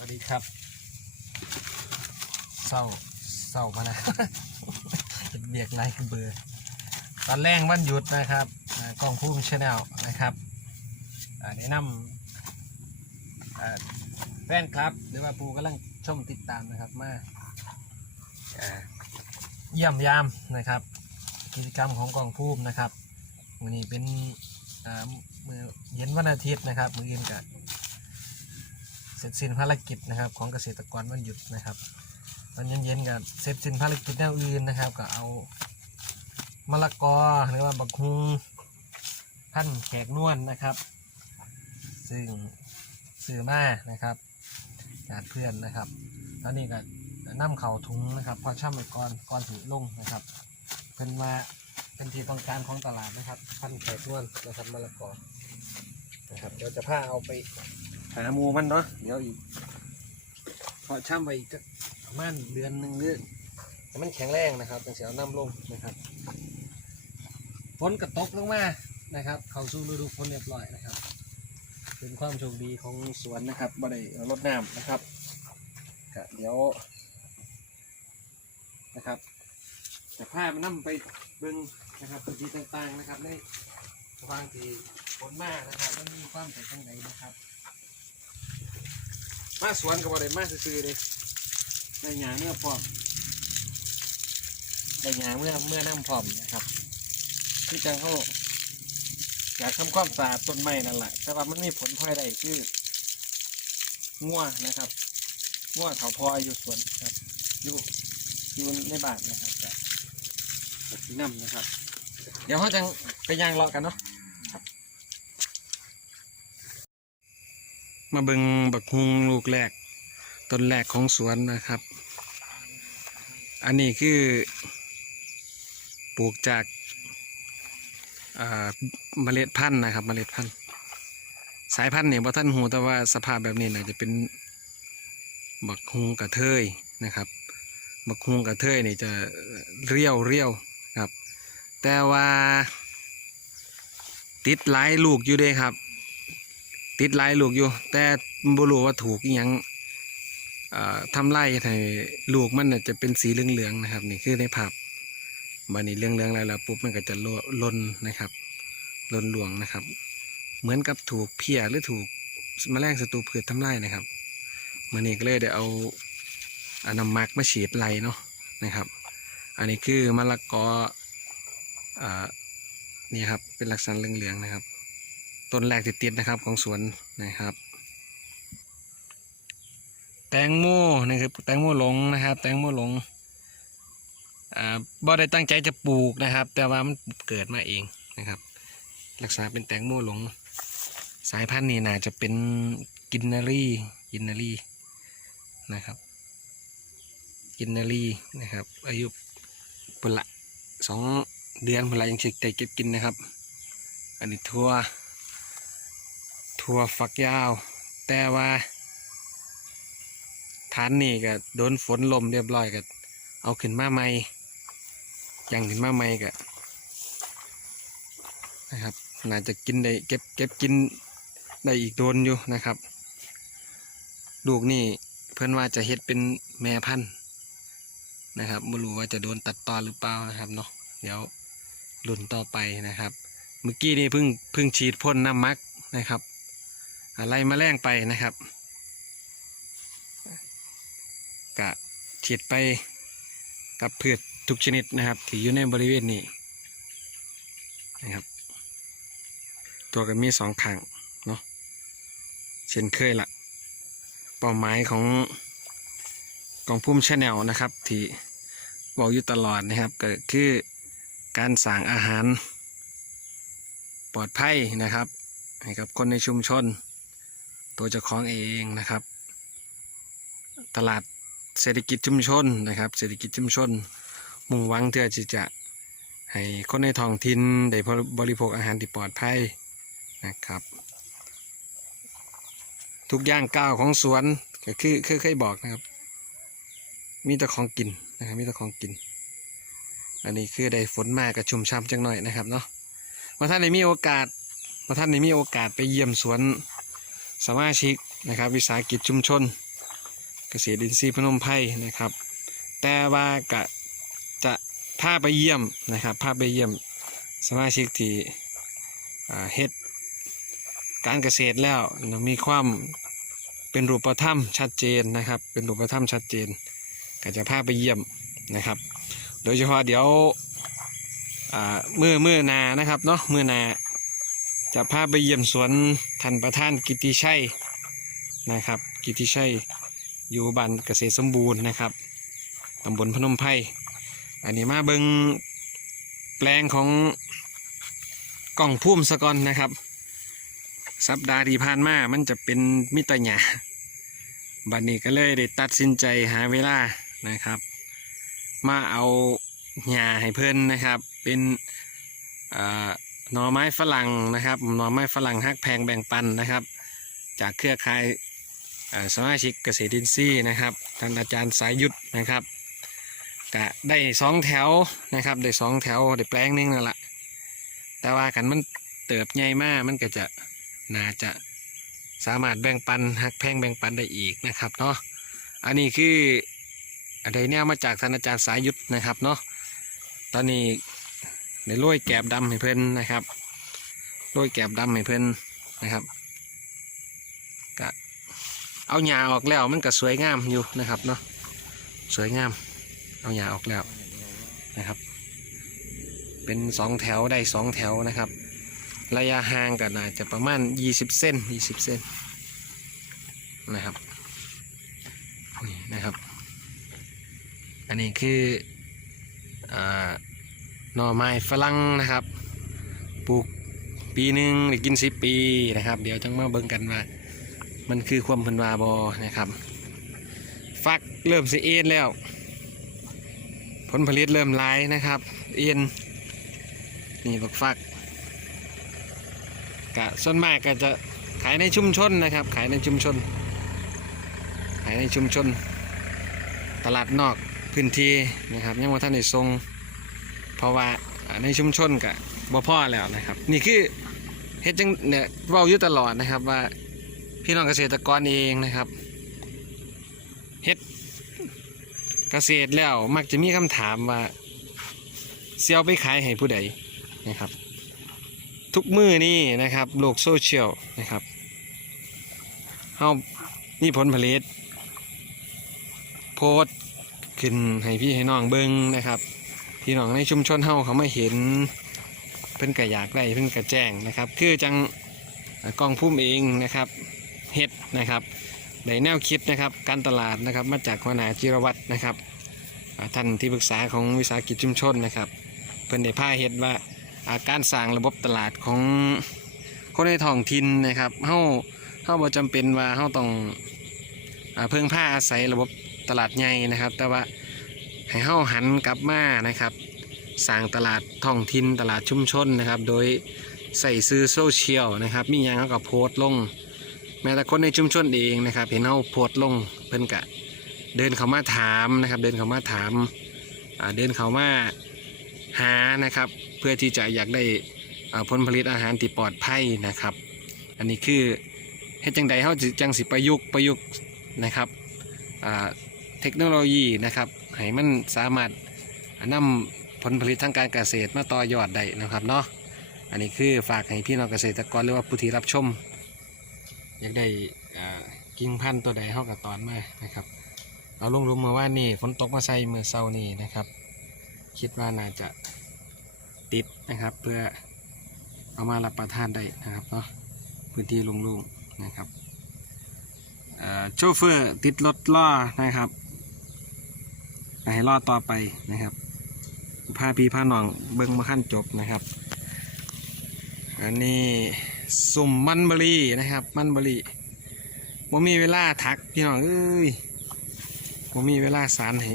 วัสดีครับ เศร้าเศร้ามานะเบียกไลค์เบอร์ ตอนแรกวันหยุดนะครับอ่ากล้องพุ่มชาแนลนะครับแนะนำแฟนครับหรือว่าปูกำลังชมติดตามนะครับมาเยี่ยมยามนะครับ กิจกรรมของกองพุ่มนะครับวันนี้เป็นมือเย็นวันอาทิตย์นะครับ มือเย็นกับ เสร็จสิ้นภารกิจนะครับ ของเกษตรกรวันหยุดนะครับ ตอนเย็นๆกับเสร็จสิ้นภารกิจแนวอื่นนะครับ ก็เอามะละกอหรือว่าบักฮุงพันแขกนวลนะครับ ซึ่งซื้อมานะครับจากเพื่อนนะครับ ตอนนี้ก็นำเข่าถุงนะครับ พอช่ำไปก่อนก่อนถือลงนะครับ เพิ่นมาเป็นที่ต้องการของตลาดนะครับพันแขกนวลนะครับมะละกอนะครับเดี๋ยวจะพาเอาไปาหมูมันเนาะเดี๋ยวอีกเพาะช่ำไปอีกจะประมาณเดือนหนึ่งเดือนให้มันแข็งแรงนะครับตั้งแต่เอาน้ำลงนะครับฝนกระตกลงมานะครับ เข้าสู่ฤดูฝนเรียบร้อยนะครับ เป็นความโชคดีของสวนนะครับบ่ได้รดน้ำนะครับก็เดี๋ยวนะครับจะพามันนํไปเบิ่งนะครับพื้นที่ต่างๆนะครับในระหว่างที่ฝนมากนะครับมันมีความเป็นจังไดนะครับ มาสวนก็บ่ได้มาซื้อๆเลยได้หยาเมื่อพร้อมได้หยาเมื่อเมื่อน้ำพร้อมนะครับคือจังเขาอยากทำความสะอาดต้นไม้นั่นแหละแต่ว่ามันมีผลพลอยได้คืองัวนะครับงัวเขาพออยู่สวนครับอยู่อยู่ในบ้านนะครับจะสีน้ำนะครับ เดี๋ยวเขาจังไปย่างเลาะกันเนาะ มาเบิงบักฮุงลูกแรกต้นแรกของสวนนะครับ อันนี้คือปลูกจากเมล็ดพันธุ์นะครับ เมล็ดพันธุ์ สายพันธุ์เนี่ยบ่ท่านหูแต่ว่าสภาพแบบนี้น่าจะเป็นบักฮุงกระเทยนะครับ บักฮุงกระเทยเนี่จะเรียวเรียวครับ แต่ว่าติดหลายลูกอยู่เด้ครับ ติดหลายลูกอยู่ แต่บ่รู้ว่าถูกยังทำไรให้ลูกมันจะเป็นสีเหลืองๆนะครับ นี่คือในภาพบันนี้เรื่องเรื่องๆแล้วแล้วปุ๊บมันก็จะลลนนะครับลนหลวงนะครับ เหมือนกับถูกเพี้ยหรือถูกแมลงศัตรูพืชทำลายนะครับมันนี้ก็เลยได้เอาอน้ำมักมาฉีดไรเนาะนะครับ อันนี้คือมะละกออ่านี่ครับเป็นลักษณะเหลืองๆนะครับ ต้นแรกติดนะครับของสวนนะครับ แตงโมนี่คือแตงโมหลงนะครับ แตงโมหลงอ่าบ่ได้ตั้งใจจะปลูกนะครับ แต่ว่ามันเกิดมาเองนะครับ ลักษณะเป็นแตงโมหลง สายพันธุ์นี้น่าจะเป็นกินนารีกินนารีนะครับ กินนารีนะครับ อายุปุละสองเดือนปุละยังเช็คแต่เก็บกินนะครับ อันนี้ทั่ว ถั่วฝักยาว แต่ว่าฐานนี่ก็โดนฝนลมเรียบร้อยก็เอาขึ้นมาใหม่ยังขึ้นมาใหม่ก็นะครับน่าจะกินได้เก็บเก็บกินได้อีกโดนอยู่นะครับ ลูกนี่เพื่อนว่าจะเฮ็ดเป็นแม่พันธุ์นะครับไม่รู้ว่าจะโดนตัดตอนหรือเปล่านะครับเนาะเดี๋ยวรุ่นต่อไปนะครับ เมื่อกี้นี่เพิ่งเพิ่งฉีดพ่นน้ำมักนะครับ อะไรมาแรงไปนะครับกะฉีดไปกับพืชทุกชนิดนะครับ ที่อยู่ในบริเวณนี้นะครับ ตัวก็มีสองข้างเนาะเช่นเคยละเป้าหมายของกองพุ่มชาแนลนะครับ ที่บอกอยู่ตลอดนะครับก็คือการสั่งอาหารปลอดภัยนะครับ ให้กับคนในชุมชน ตัวเจ้าของเองนะครับ ตลาดเศรษฐกิจชุมชนนะครับ เศรษฐกิจชุมชน มุ่งหวังเพื่อที่จะให้คนในท้องถิ่นได้บริโภคอาหารที่ปลอดภัยนะครับ ทุกอย่างก้าวของสวนก็คือคือเคยบอกนะครับ มีแต่ของกินนะครับมีแต่ของกิน อันนี้คือได้ฝนมากกับชุ่มช่ำจังหน่อยนะครับเนาะว่าท่านได้มีโอกาสว่าท่านได้มีโอกาสไปเยี่ยมสวน สมาชิกนะครับวิสาหกิจชุมชน เกษตรอินทรีย์พนมไพรนะครับ แต่ว่าก็จะพาไปเยี่ยมนะครับพาไปเยี่ยมสมาชิกที่เฮ็ดการเกษตรแล้วมีความเป็นรูปธรรมชัดเจนนะครับ เป็นรูปธรรมชัดเจน ก็จะพาไปเยี่ยมนะครับ โดยเฉพาะเดี๋ยวมือมือนานะครับเนาะมือนา จะพาไปเยี่ยมสวนท่านประธานกิติชัยนะครับ กิติชัยอยู่บ้านเกษตรสมบูรณ์นะครับตำบลพนมไพรอันนี้มาเบิงแปลงของกล่องพุ่มสะกอนนะครับ สัปดาห์ที่ผ่านมามันจะเป็นมิตรหยาบัดนี้ก็เลยได้ตัดสินใจหาเวลานะครับ มาเอาหญ้าให้เพิ่อนนะครับ เป็นอ่า หน่อไม้ฝรั่งนะครับ หน่อไม้ฝรั่งฮักแพงแบ่งปันนะครับ จากเครือข่ายสมาชิกเกษตรอินทรีย์นะครับ ท่านอาจารย์สายยุทธนะครับก็ได้สองแถวนะครับ ได้สองแถวได้แปลงหนึงนั่นแหละแต่ว่ากันมันเติบใหญ่มากมันก็จะน่าจะสามารถแบ่งปันฮักแพงแบ่งปันได้อีกนะครับเนาะ อันนี้คืออันใดเนี่ยมาจากท่านอาจารย์สายยุทธนะครับเนาะ ตอนนี้ ได้โรยแกบดำให้เพิ่นนะครับโรยแกบดำให้เพิ่นนะครับก็เอาหญ้าออกแล้วมันก็สวยงามอยู่นะครับเนาะสวยงาม เอาหญ้าออกแล้วนะครับ เป็นสองแถวได้สองแถวนะครับ ระยะห่างกันน่าจะประมาณ 20 เส้น 20 เส้นนะครับนี่นะครับ อันนี้คืออ่า หน่อไม้ฝรั่งนะครับ ปลูกปีหนึ่งได้กินสิบปีนะครับ เดี๋ยวจังมาเบิ่งกันว่า มันคือความพันวาบอนะครับ ฟักเริ่มสิเอ็นแล้ว ผลผลิตเริ่มหลายนะครับ เอ็นนี่บักฟักกะส่วนมากก็จะขายในชุมชนนะครับ ขายในชุมชน ขายในชุมชน ตลาดนอกพื้นที่นะครับยังว่าท่านได้ทรง เพราะว่าในชุมชนกับบ่พ่อแล้วนะครับ นี่คือเฮ็ดจังเนี่ยเว้าอยู่ตลอดนะครับว่าพี่น้องเกษตรกรเองนะครับเฮ็ดเกษตรแล้วมักจะมีคำถามว่าเสียวไปขายให้ผู้ใดนะครับ ทุกมือนี่นะครับโลกโซเชียลนะครับเฮานี่ผลผลิต โพสขึ้นให้พี่ให้น้องเบิ้งนะครับ พี่น้องในชุมชนเฮาเขาไม่เห็นเพิ่นก็อยากได้เพิ่นก็แจ้งนะครับ คือจังเอ่อกองพุ่มเองนะครับเฮ็ดนะครับได้แนวคิดนะครับการตลาดนะครับมาจากหัวหน้าจิรวัตรนะครับท่านที่ปรึกษาของวิสาหกิจชุมชนนะครับ เพิ่นได้พาเฮ็ดว่าอาการสร้างระบบตลาดของคนในท้องถิ่นนะครับเฮาเฮาบ่จำเป็นว่าเฮาต้องอเพิ่งผ้าอาศัยระบบตลาดใหญ่นะครับ แต่ว่า ให้เฮาหันกลับมานะครับสร้างตลาดท้องถิ่นตลาดชุมชนนะครับ โดยใส่ซื้อโซเชียลนะครับ มีหยังเขาก็โพสต์ลง แม้แต่คนในชุมชนเองนะครับ เห็นเฮาโพสต์ลงเพิ่นกะเดินเขามาถามนะครับ เดินเขามาถามเดินเขามาหานะครับ เพื่อที่จะอยากได้ผลผลิตอาหารที่ปลอดภัยนะครับ อันนี้คือเฮ็ดจังใดเฮาจังสิประยุกต์ประยุกต์นะครับเทคโนโลยีนะครับ ให้มันสามารถนำผลผลิตทางการเกษตรมาต่อยอดได้นะครับเนาะอันนี้คือฝากให้พี่น้องเกษตรกรหรือว่าผู้ที่รับชม อยากได้กิ่งพันธุ์ตัวใดเข้ากับตอนมานะครับเอาลงรุมมาว่านี่ฝนตกมาใส่เมื่อเช้านี้นะครับ คิดว่าน่าจะติดนะครับ เพื่อเอามารับประทานได้นะครับเนาะพื้นที่ลุงๆนะครับโชเฟอร์ติดรถล่อนะครับ ให้รอดต่อไปนะครับพาพี่พาหนองเบิ้งมาขั้นจบนะครับ อันนี้สุ่มมันบรีนะครับ มันบรี่บ่มีเวลาทักพี่น้องเอ้ยบ่มีเวลาสารให้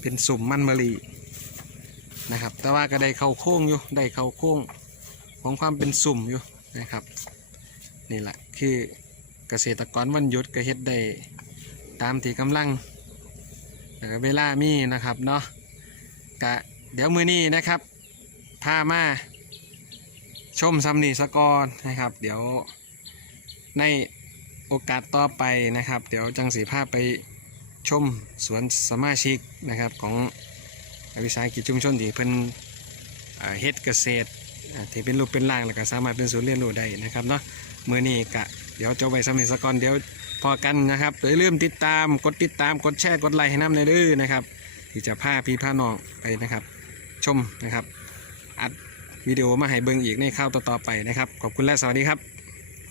เป็นสุ่มมันบรีนะครับ แต่ว่าก็ได้เข้าโค้งอยู่ได้เข้าโค้งของความเป็นสุ่มอยู่นะครับนี่แหละคือเกษตรกรวันหยุดก็เฮ็ดได้ตามที่กำลัง เวลามีนะครับเนาะกะเดี๋ยวมือนี้นะครับพามาชมซัมนีสกอนนะครับ เดี๋ยวในโอกาสต่อไปนะครับ เดี๋ยวจังสีภาพไปชมสวนสมาชิกนะครับของวิสาหกิจชุมชนที่เพิ่นเฮ็ดเกษตรที่เป็นรูปเป็นร่างแล้วก็สามารถเป็นศูนย์เรียนรู้ได้นะครับเนาะมือนี้กะเดี๋ยวจะไว้สมัยสกอนเดี๋ยว พอกันนะครับอย่าลืมติดตามกดติดตามกดแชร์กดไลค์ให้น้ำในเด้อนะครับ ที่จะพาพี่พาน้องไปนะครับ ชมนะครับ อัดวิดีโอมาให้เบิ่งอีกในข้าวต่อๆไปนะครับ ขอบคุณและสวัสดีครับ